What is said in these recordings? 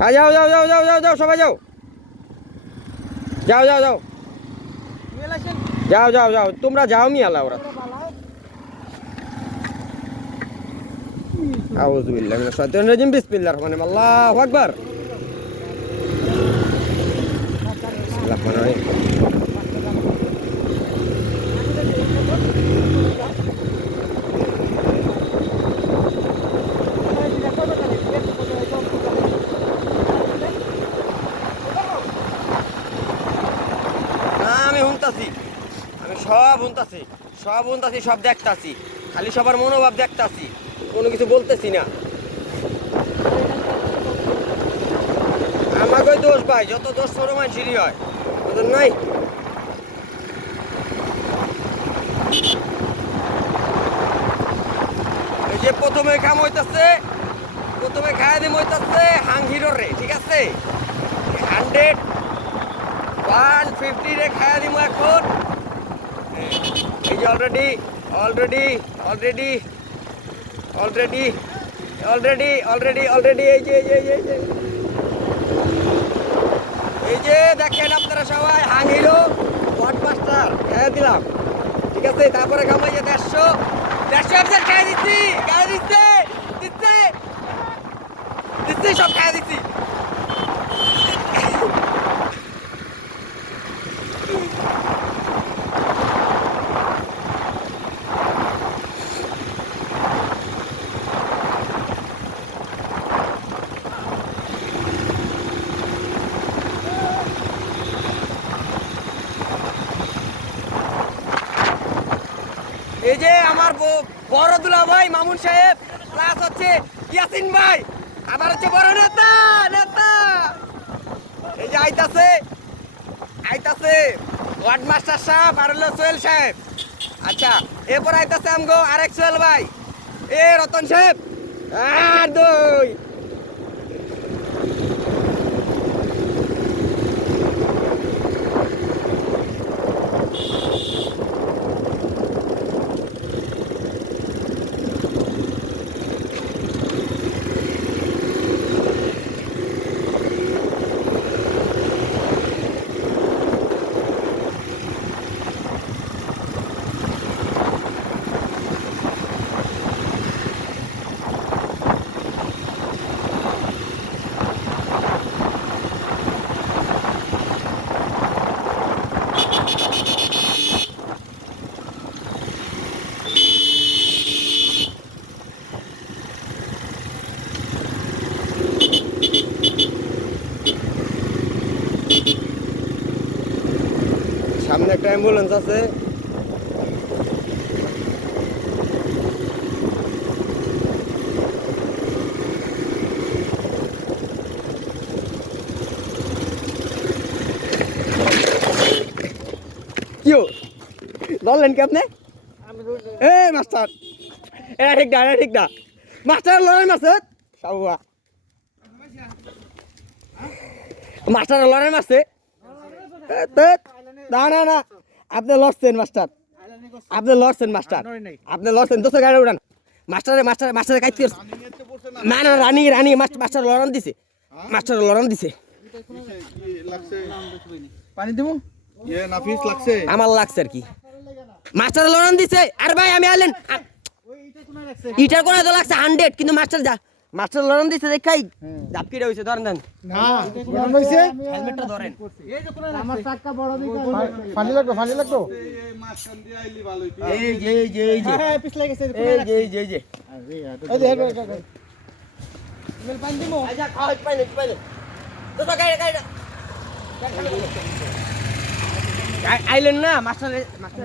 হ্যাঁ যাও যাও যাও যাও যাও যাও, সবাই যাও। যাও যাও যাও। যাও যাও যাও, তোমরা যাও মি আল্লাহ ওরা। আউযু বিল্লাহি মিনাশ শাইতানির রাজিম, বিসমিল্লাহির রহমানির রহিম, আল্লাহু আকবার বিসমিল্লাহির রহমানির রহিম না, আমি শুনতাছি আমি সব শুনতাছি, সব দেখতাছি। খালি সবার মনোভাব দেখতাছি, কোনো কিছু বলতেছি না। আমাকে দোষ ভাই, যত দোষ ছোট মানুষেরই হয়। ওদের নাই? যে প্রথমে কাম হইতাছে, প্রথমে খায় দিম হইতাছে হাঙ্গিরোর রে ঠিক আছে? হান্ড্রেড ওয়ান ফিফটি রে খায়া দিব এখন। যে already already already already already already already এই যে এই যে এই যে, দেখেন আপনারা সবাই হাঙ্গিরো ওয়াট মাস্টার খাইয়া দিলাম। ঠিক আছে তারপরে খামাই যে দেড়শো। দেড়শো এফসেল খাইয়া দিচ্ছি খেয়ে দিচ্ছে দিচ্ছি সব খাইয়া দিচ্ছি এই যে আমার বড় দুলা ভাই, মামুন সাহেব প্লাস হচ্ছে ইয়াসিন ভাই। আবার হচ্ছে বড় নেতা নেতা। এই যে আইতাছে আইতাছে। ওয়ার্ড মাস্টার সাহেব আর হলো সোহেল সাহেব। আচ্ছা এরপর আইতাছে আমগো আরেক সোহেল ভাই। এ রতন সাহেব, আর দুই। সামনে একটা অ্যাম্বুলেন্স আছে। কিও লড়লেন কি আপনি? এ মাস্টার। এটা ঠিক না এটা ঠিক না। মাস্টার লড়াই মারছে। সাবুয়া মাস্টার লড়াই মারছে। না না না। আপনি লড়ছেন মাস্টার আপনি লড়ছেন মাস্টার আপনি লড়ছেন দোষে গাড়ি উড়ান। মাস্টারে মাস্টার মাস্টারে কাইতে না না রানি রানি মাস্টার মাস্টার লড়ান দিছে। মাস্টার লড়ান দিছে। পানি দেবো আমার লাগছে আর কি। মাস্টার লড়ান দিছে। আর ভাই আমি আলেন ইটার কোনা তো লাগছে হান্ড্রেড কিন্তু মাস্টার যা মাস্টার লড়ান দিছে দেখাই। জাপকিটা হইছে ধরেন দেন না। গরম হইছে? হেলমেটটা ধরেন। পানি লাগবে পানি লাগবে। এই যে এই যে এই যে। হ্যাঁ পিছলা গেছে এই যে এই যে এই যে। এই যে হেলমেট আচ্ছা খাওয়াই পাইলে পাইলে তো তো আইলেন না মাস্টার মাস্টার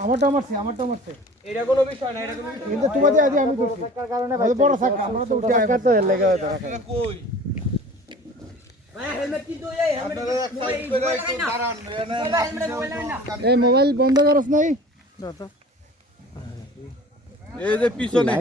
আমারটা মারছি আমারটা মারছে এটা কোনো বিষয় না এটা কোনো বিষয়। কিন্তু তোমাদের আজ আমি করছি কারণে বড় সাক্কা আমরা তো উঠে আকার তো লেগে এটা কই? ভাই এই মোবাইল না। এই মোবাইল বন্ধ করস নাই? এই যে পিছনে।